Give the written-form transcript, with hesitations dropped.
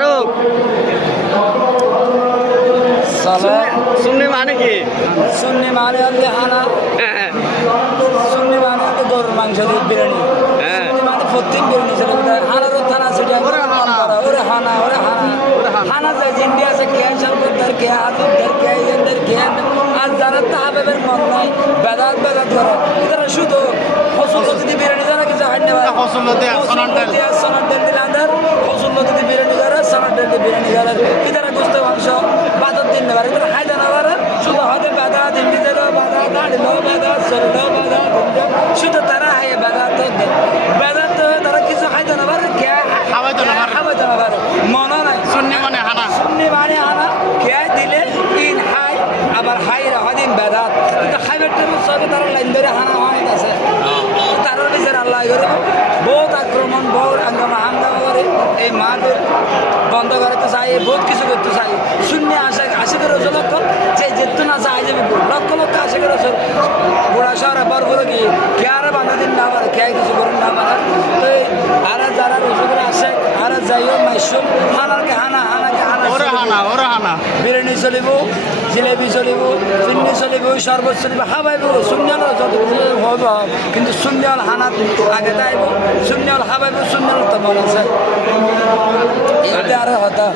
ফারুক সুন্নি মানে কি? সুন্নি মানে হচ্ছে হানা, সুন্নি মানে হচ্ছে গরুর মাংস দিয়ে বিরিয়ানি, সুন্নি মানে প্রত্যেক বিরিয়ানি ছিল হানারও থানা সেটা ওরে হানা ওরে হানা হানা যায় জিন্দি আছে কে সরকার কে আদর কে ইন্দের কে আর যারা তাহাবের মন নাই বেদাত করে এরা শুধু ফসলতি দিয়ে বিরিয়ানি যারা কিছু হাইনে ফসলতি সোনার তেল দিলে আদার ফসলতি দিয়ে বিরিয়ানি যারা সোনার তেল দিয়ে বিরিয়ানি যারা এরা গোস্ত মাংস বাদর দিন নেবার এরা হাইদা নেবার শুধু হয়তো বেদা দিল্লি দিল বেদা দাঁড়িল বেদা সরল বেদা শুধু তারা হাই বেদা তো বেদা তো তারা কিছু হাইদা নেবার কে খাওয়াইতে নেবার মনে নাই সুন্নি মানে হানা কে দিলে তিন হাই আবার হাই হদিন বেদাত কিন্তু খাইবার টাইম সবে তারা লাইন ধরে হানা অনেক আছে তারা বিচার আল্লাহ করে বহুত আক্রমণ বহুত হাঙ্গামা করে এই মাঠের বন্ধ করতে চাই বহুত কিছু করতে চাই শূন্য আশিকের লক্ষ যে যেত না চাই যাবে লক্ষ লক্ষ আশিকের বুড়া শহরে বরগুলো গিয়ে কে আর বাঁধা দিন না পারে কে কিছু করুন না পারে তো আর যারা রসগোল্লা আসে আর যাইও মাইসুম হানাকে হানাকে হানা বিরিয়ানি চলিব জিলেবি চলিব চিন্নি চলিব শরবত চলিব হাবাইব শূন্য যত হব কিন্তু শূন্য হানাত আগে যাইব শূন্য হাবাইব শূন্য তো মন আছে এটা আর হতা